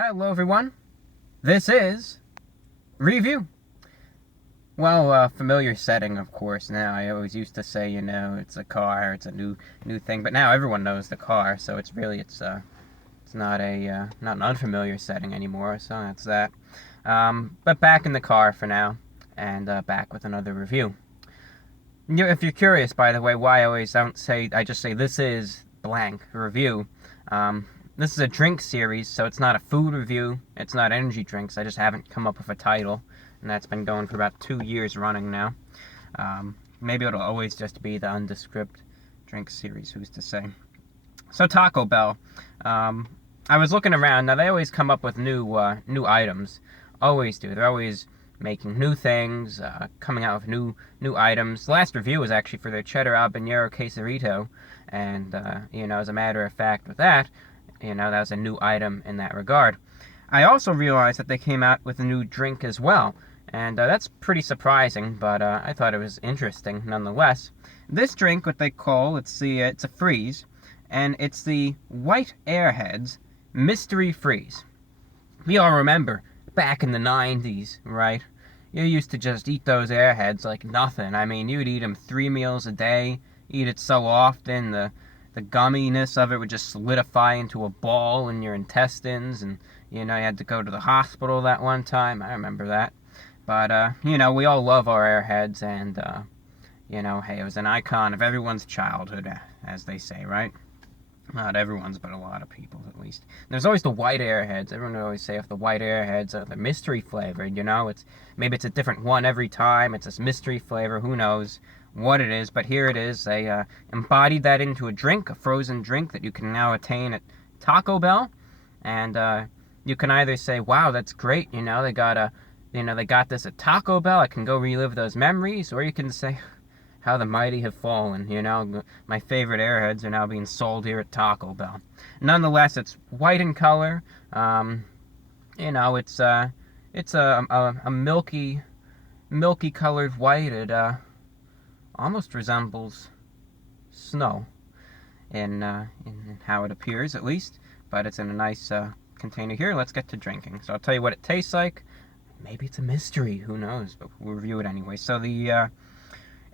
Hello everyone, this is Review. Well, familiar setting of course now. I always used to say, it's a car, it's a new thing, but now everyone knows the car, so it's not an unfamiliar setting anymore, so that's that. But back in the car for now, and back with another review. If you're curious, by the way, why I just say this is blank review. This is a drink series, so it's not a food review. It's not energy drinks. I just haven't come up with a title, and that's been going for about 2 years running now. Maybe it'll always just be the undescript drink series, who's to say. So Taco Bell. I was looking around. Now, they always come up with new items. Always do. They're always making new things, coming out with new items. The last review was actually for their cheddar habanero quesarito, and, as a matter of fact with that, that was a new item in that regard. I also realized that they came out with a new drink as well, and that's pretty surprising, but I thought it was interesting nonetheless. This drink, what they call, it's a freeze, and it's the White Airheads Mystery Freeze. We all remember back in the 90s, right? You used to just eat those Airheads like nothing. I mean, you'd eat them 3 meals a day, eat it so often, the gumminess of it would just solidify into a ball in your intestines, and, you had to go to the hospital that one time. I remember that. But, we all love our Airheads, and, hey, it was an icon of everyone's childhood, as they say, right? Not everyone's, but a lot of people's, at least. There's always the white Airheads. Everyone would always say if the white Airheads are the mystery flavored, maybe it's a different one every time. It's this mystery flavor. Who knows what it is? But here it is. They embodied that into a drink, a frozen drink that you can now attain at Taco Bell. And you can either say, wow, that's great. They got this at Taco Bell. I can go relive those memories. Or you can say, how the mighty have fallen, My favorite Airheads are now being sold here at Taco Bell. Nonetheless, it's white in color. It's a milky colored white. It almost resembles snow in how it appears, at least. But it's in a nice container here. Let's get to drinking. So I'll tell you what it tastes like. Maybe it's a mystery. Who knows? But we'll review it anyway. So the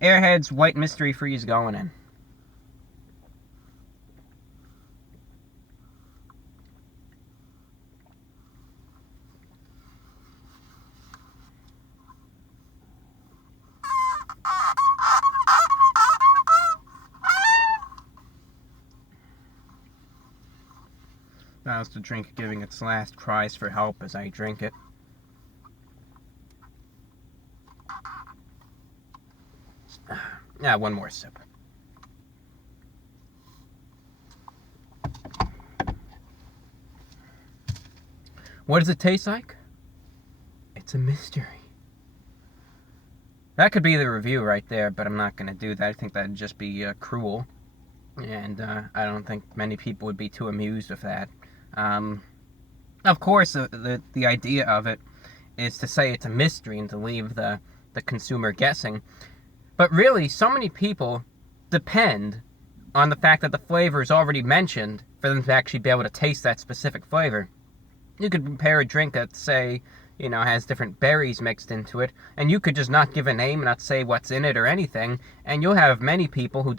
Airheads White Mystery Freeze going in. Now's the drink giving its last cries for help as I drink it. One more sip. What does it taste like? It's a mystery. That could be the review right there, but I'm not going to do that. I think that'd just be cruel. And I don't think many people would be too amused with that. Of course, the idea of it is to say it's a mystery and to leave the consumer guessing. But really, so many people depend on the fact that the flavor is already mentioned for them to actually be able to taste that specific flavor. You could prepare a drink that, say, has different berries mixed into it, and you could just not give a name and not say what's in it or anything, and you'll have many people who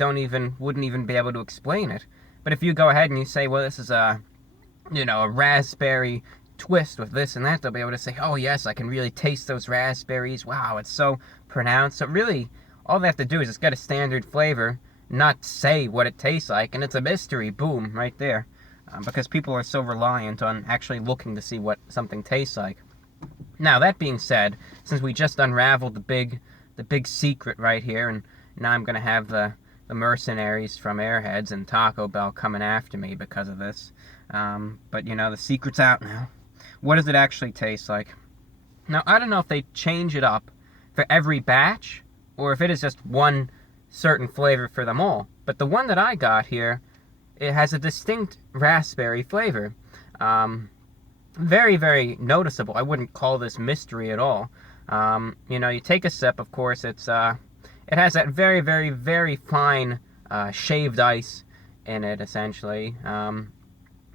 wouldn't even be able to explain it. But if you go ahead and you say, well, this is a raspberry twist with this and that, they'll be able to say, oh yes, I can really taste those raspberries. Wow, it's so pronounced. So really, all they have to do is just get a standard flavor, not say what it tastes like, and it's a mystery. Boom, right there. Because people are so reliant on actually looking to see what something tastes like. Now, that being said, since we just unraveled the big secret right here, and now I'm going to have the mercenaries from Airheads and Taco Bell coming after me because of this. But, the secret's out now. What does it actually taste like? Now, I don't know if they change it up for every batch, or if it is just one certain flavor for them all. But the one that I got here, it has a distinct raspberry flavor. Very, very noticeable. I wouldn't call this mystery at all. You take a sip, of course, it has that very, very, very fine shaved ice in it, essentially.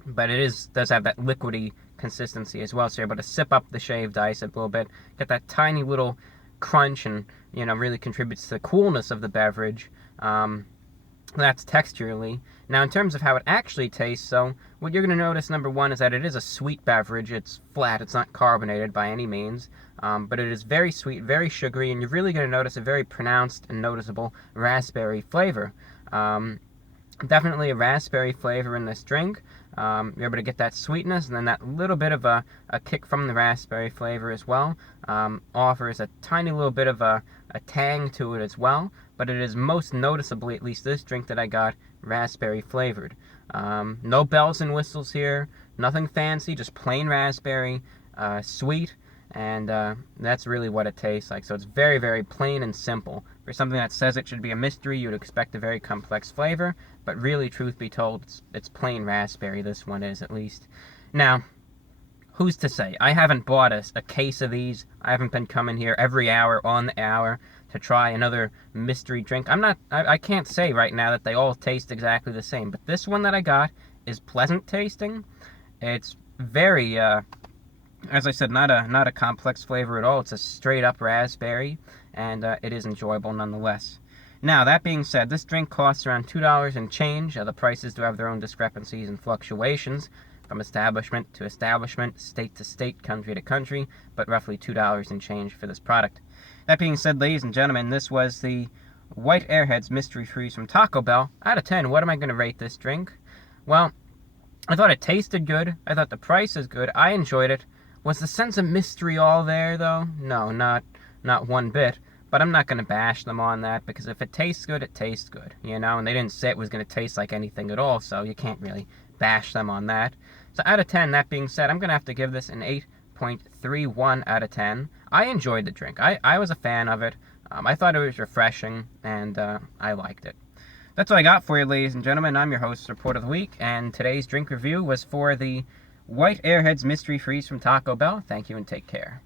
but does have that liquidy consistency as well. So you're able to sip up the shaved ice a little bit, get that tiny little crunch, and really contributes to the coolness of the beverage. That's texturally. Now, in terms of how it actually tastes, so what you're going to notice, number one, is that it is a sweet beverage. It's flat. It's not carbonated by any means, but it is very sweet, very sugary, and you're really going to notice a very pronounced and noticeable raspberry flavor. Definitely a raspberry flavor in this drink. You're able to get that sweetness, and then that little bit of a kick from the raspberry flavor as well. Offers a tiny little bit of a tang to it as well, but it is most noticeably, at least this drink that I got, raspberry flavored. No bells and whistles here, nothing fancy, just plain raspberry, sweet, and that's really what it tastes like. So it's very, very plain and simple. For something that says it should be a mystery, you'd expect a very complex flavor, but really, truth be told, it's plain raspberry, this one is at least. Now, who's to say? I haven't bought a case of these. I haven't been coming here every hour on the hour to try another mystery drink. I can't say right now that they all taste exactly the same, but this one that I got is pleasant tasting. It's very, as I said, not a complex flavor at all. It's a straight up raspberry, and it is enjoyable nonetheless. Now, that being said, this drink costs around $2 and change. The prices do have their own discrepancies and fluctuations from establishment to establishment, state to state, country to country, but roughly $2 and change for this product. That being said, ladies and gentlemen, this was the White Airheads Mystery Freeze from Taco Bell. Out of 10, what am I going to rate this drink? Well, I thought it tasted good. I thought the price is good. I enjoyed it. Was the sense of mystery all there, though? No, not one bit. But I'm not going to bash them on that, because if it tastes good, it tastes good, and they didn't say it was going to taste like anything at all, so you can't really bash them on that. So out of 10, that being said, I'm going to have to give this an 8.31 out of 10. I enjoyed the drink. I was a fan of it. I thought it was refreshing, and I liked it. That's what I got for you, ladies and gentlemen. I'm your host, Report of the Week, and today's drink review was for the White Airheads Mystery Freeze from Taco Bell. Thank you and take care.